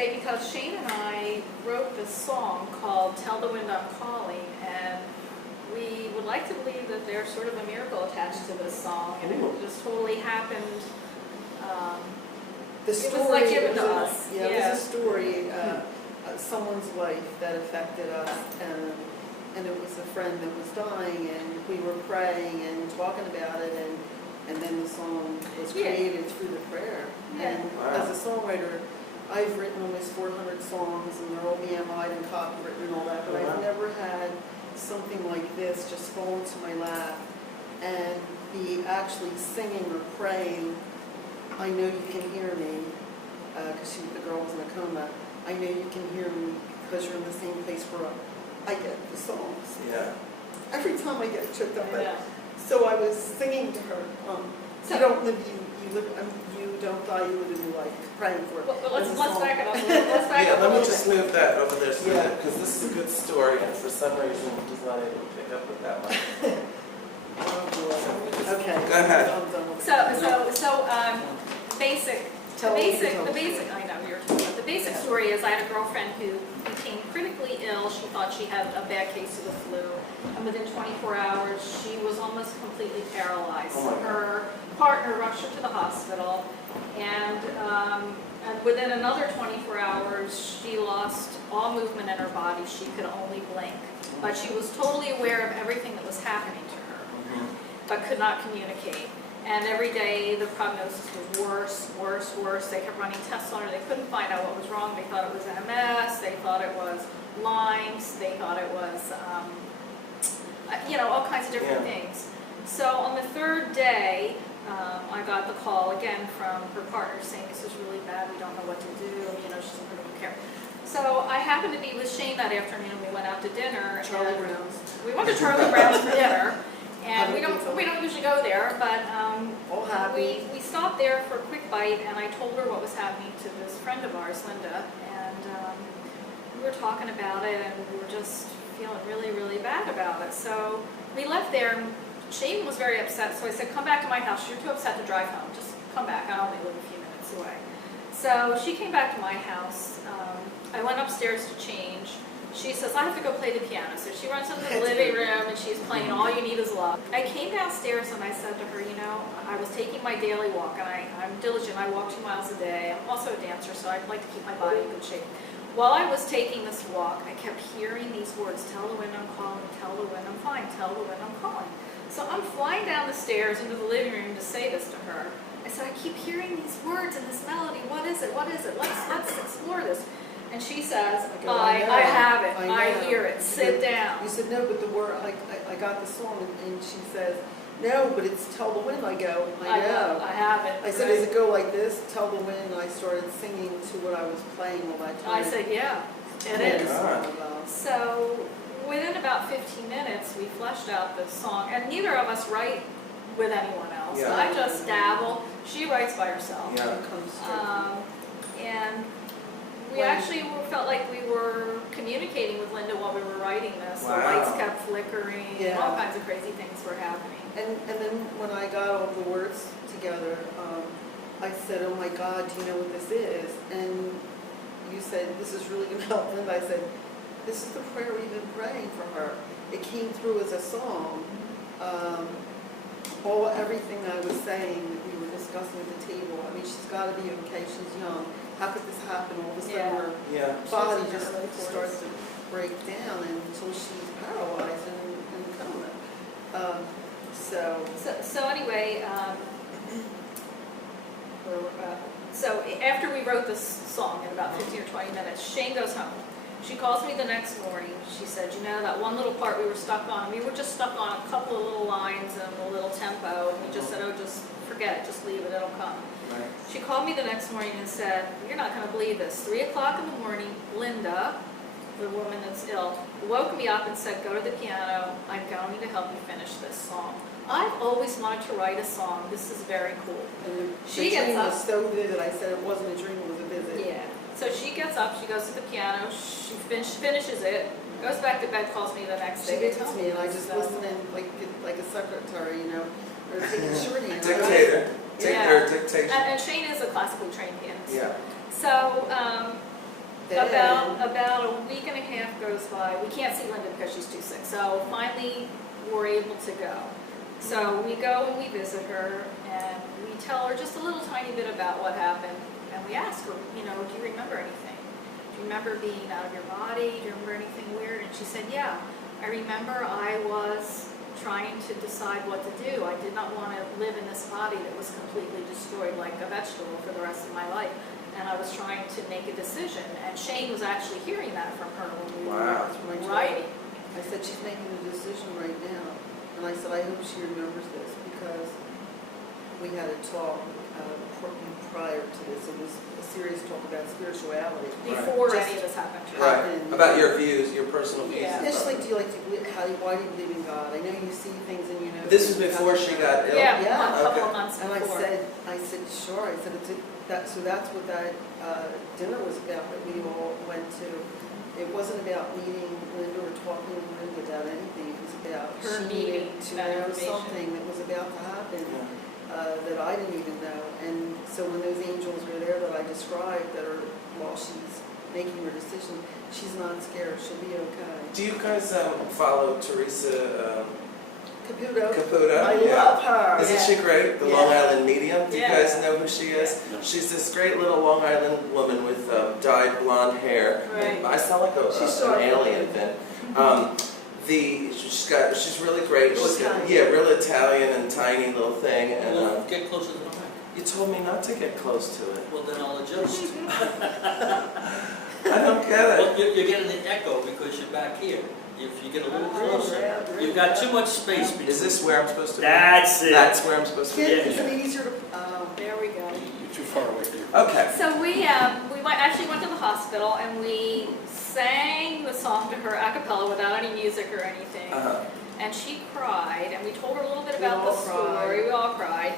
today because Shane and I wrote this song called Tell the Wind I'm Calling, and we would like to believe that there's sort of a miracle attached to this song, and it just totally happened. The story, it was like given to us. Yeah, it was a story, someone's life that affected us, and it was a friend that was dying, and we were praying and talking about it, and then the song was created through the prayer. Yeah. And as a songwriter, I've written almost 400 songs, and they're all BMI'd and copywritten and all that, but I've never had something like this just fall into my lap and be actually singing or praying. I know you can hear me, because the girl was in a coma. I know you can hear me because you're in the same place where I get the songs. Yeah. Every time I get choked up. Yeah. So I was singing to her. So, you don't live, you live. You don't die. You live a new life. Praying for it. Well, let's back it up. Let's back Yeah, up. let me just move that over there, Yeah. because this is a good story, and for some reason it was not able to pick up with that much. Okay. Go ahead. I'm done with it. The basic, I know you're talking about. The basic story is I had a girlfriend who became critically ill. She thought she had a bad case of the flu, and within 24 hours, she was almost completely paralyzed. Oh my God. Her partner rushed her to the hospital, and within another 24 hours, she lost all movement in her body. She could only blink, but she was totally aware of everything that was happening to her, but could not communicate. And every day the prognosis was worse, worse, worse. They kept running tests on her. They couldn't find out what was wrong. They thought it was MS. They thought it was Lyme's. They thought it was, all kinds of different things. So on the third day, I got the call again from her partner saying, this is really bad. We don't know what to do. She's in critical care. So I happened to be with Shane that afternoon. We went out to dinner. Charlie Brown's. We went to Charlie Brown's for dinner. And we don't usually go there, but we stopped there for a quick bite, and I told her what was happening to this friend of ours, Linda, and we were talking about it, and we were just feeling really, really bad about it. So we left there, and Shane was very upset, so I said, come back to my house. You're too upset to drive home. Just come back. I only live a few minutes away. So she came back to my house. I went upstairs to change. She says, I have to go play the piano. So she runs into the living room and she's playing All You Need Is Love. I came downstairs and I said to her, I was taking my daily walk, and I'm diligent. I walk 2 miles a day. I'm also a dancer, so I'd like to keep my body in good shape. While I was taking this walk, I kept hearing these words, tell the wind I'm calling, tell the wind I'm flying, tell the wind I'm calling. So I'm flying down the stairs into the living room to say this to her. I said, I keep hearing these words and this melody. What is it? What is it? Let's explore this. And she says, I have it. I hear it. Sit down. You said, no, but the word, I got the song, and she says, no, but it's Tell the Wind. I go, I know. I have it. I said, does it go like this? Tell the Wind. I started singing to what I was playing all that time. I said, yeah, it is. So within about 15 minutes, we fleshed out this song, and neither of us write with anyone else. Yeah. I just dabble. She writes by herself. Yeah. And we actually felt like we were communicating with Linda while we were writing this. Wow. The lights kept flickering. Yeah. All kinds of crazy things were happening. And then when I got all the words together, I said, oh my God, do you know what this is? And you said, this is really going to help Linda. I said, this is the prayer we've been praying for her. It came through as a song. Everything I was saying, we were discussing at the table. I mean, she's got to be okay. She's young. How could this happen? All of a sudden, her body just starts to break down until she's paralyzed and coma. So anyway, so after we wrote this song in about 15 or 20 minutes, Shane goes home. She calls me the next morning. She said, that one little part we were stuck on, we were just stuck on a couple of little lines and a little tempo, and we just said, oh, just forget it, just leave it, it'll come. Right. She called me the next morning and said, you're not going to believe this. 3 o'clock in the morning, Linda, the woman that's ill, woke me up and said, go to the piano. I'm going to help you finish this song. I've always wanted to write a song. This is very cool. And She gets up. was so vivid. I said it wasn't a dream, it was a visit. Yeah. So she gets up, she goes to the piano, she finishes it, goes back to bed, calls me the next She day. visits me, and I just listen in like a secretary, or taking shorthand. Dictator. Yeah. Dictation. And Shane is a classically trained pianist. Yeah. So About a week and a half goes by. We can't see Linda because she's too sick. So finally, we're able to go. So we go and we visit her, and we tell her just a little tiny bit about what happened. And we ask her, you know, do you remember anything? Do you remember being out of your body? Do you remember anything weird? And she said, yeah. I remember I was trying to decide what to do. I did not want to live in this body that was completely destroyed like a vegetable for the rest of my life. And I was trying to make a decision. And Shane was actually hearing that from her when we Wow. were writing. I said, she's making a decision right now. And I said, I hope she remembers this, because we had a talk prior to this. It was a serious talk about spirituality. Before Just any of this happened to her. Right. happened. About your views, your personal views. Yeah. and It's just stuff. like, why do you believe in God? I know you see things and you know. This was before she got ill? Yeah, Yeah. a couple of Okay. months And before. I said, sure. I said, so that's what that dinner was about that we all went to. It wasn't about meeting Linda or talking to Linda about anything. It was about Her she needing needed to that know information. something that was about to happen Yeah. that I didn't even know. And so when those angels were there that I described, that are while she's making her decision, she's not scared. She'll be okay. Do you guys follow Teresa Caputo. I Yeah. love her. Isn't Yeah. she great? The Yeah. Long Island medium? Do you Yeah. guys know who she is? No. She's this great little Long Island woman with dyed blonde hair. Right. I sound like She's an so alien then. She's really great. Little She's Italian. yeah, real Italian and tiny little thing. And Well, get closer to the mic. you told me not to get close to it. Well, then I'll adjust. I don't get it. Well, you're getting an echo because you're back here. If you get a little closer, you've got too much space between. Is this where I'm supposed to be? That's it. That's where I'm supposed to be. Kid, isn't it easier to? There we go. You're too far away here. Okay. So we actually went to the hospital and we sang the song to her a cappella without any music or anything. And she cried, and we told her a little bit We about the all cried. story. We all cried.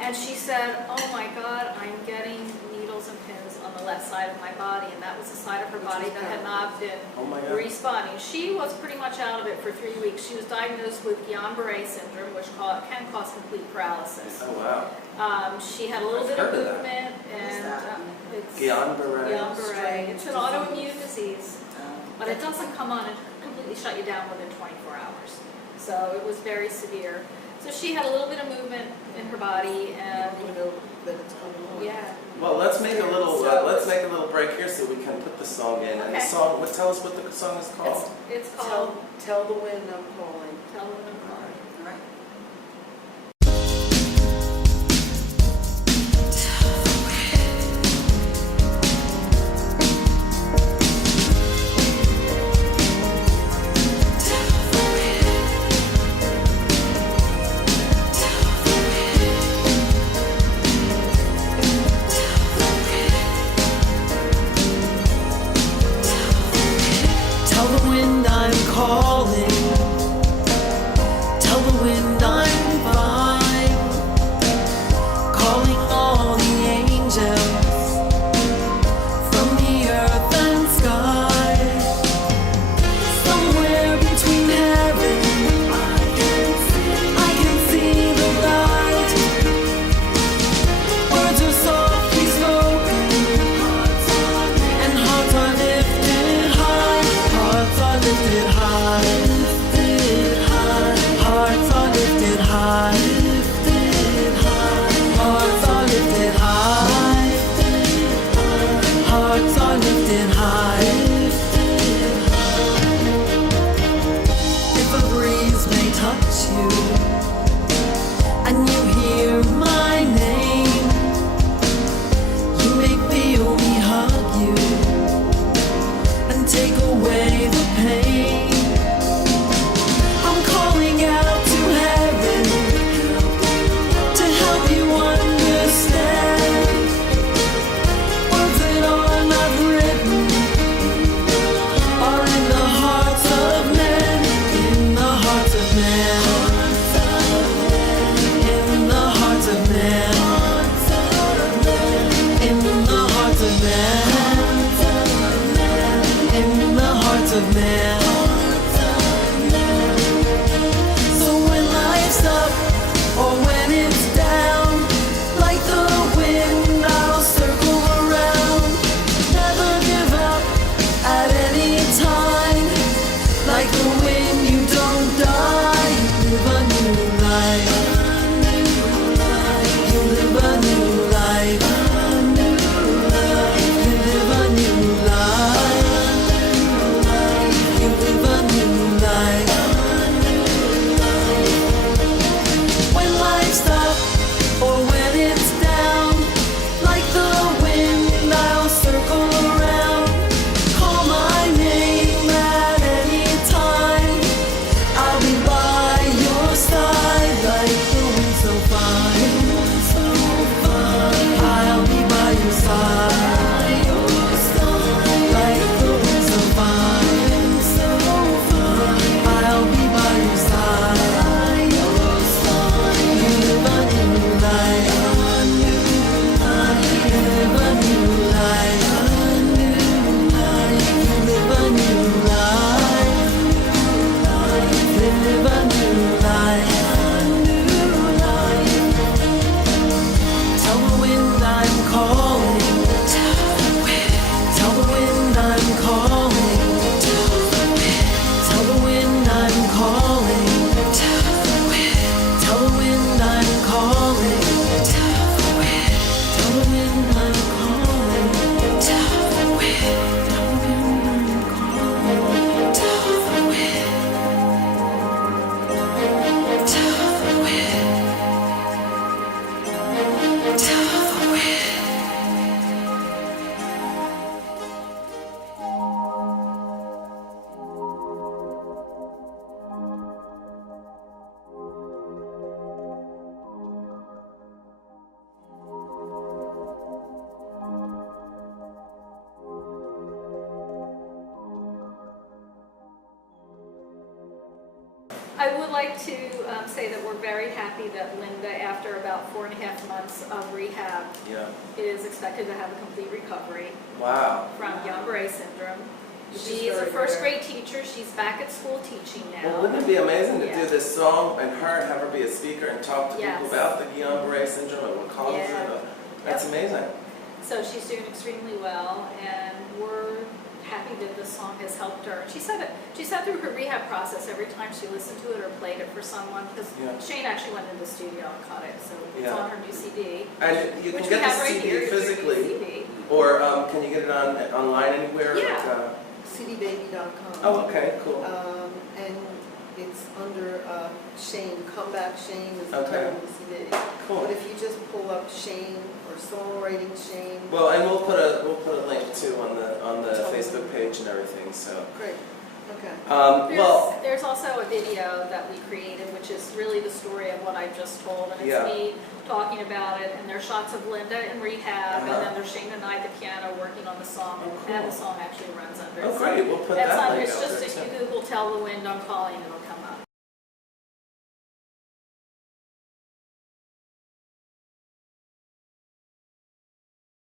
And she said, oh my God, I'm getting needles and pins on the left side of my body. And that was the side of her Which body was that had not been Oh my God. responding. She was pretty much out of it for 3 weeks. She was diagnosed with Guillain-Barré syndrome, which can cause complete paralysis. Oh wow. She had a little I've bit of heard of that. movement, and it's Guillain-Barré. Guillain-Barré. It's an autoimmune disease, but it doesn't come on and completely shut you down within 24 hours. So it was very severe. So she had a little bit of movement in her body, and You know that it's coming on. yeah. Well, let's make a little So- break here so we can put the song in. And the Okay. song. Tell us what the song is called. It's called Tell the wind I'm calling. Tell Them I'm Calling. All right. Tell the wind I'm calling. I would like to say that we're very happy that Linda, after about 4.5 months of rehab, Yeah. is expected to have a complete recovery Wow. from Guillain-Barré syndrome. Which is She's a very first rare. grade teacher. She's back at school teaching Well, now. wouldn't it be amazing to Yeah. do this song and have her be a speaker and talk to Yes. people about the Guillain-Barré syndrome and what causes Yeah. it? That's amazing. So she's doing extremely well, and we're happy that this song has helped her. She said it. She sat through her rehab process every time she listened to it or played it for someone, because Yeah. Shane actually went into the studio and cut it, so it's Yeah. on her new CD, And you which can we get have the right CD here. Here's your new physically, CD. or can you get it online anywhere? Yeah. Like, cdbaby.com. oh, okay, cool. And it's under Shane, Comeback Shane is the Okay. title of the CD. Cool. But if you just pull up Shane or Songwriting Shane, Well, and we'll put a link too on the Totally. Facebook page and everything. So, great, okay. There's also a video that we created, which is really the story of what I just told, and it's Yeah. me talking about it, and there's shots of Linda in rehab, Uh-huh. and then there's Shane and I at the piano working on the song, Oh, and cool. the song actually runs under. oh So great, we'll put that's that under, link it's out just there if too. you Google "Tell the Wind I'm Calling," it'll come up.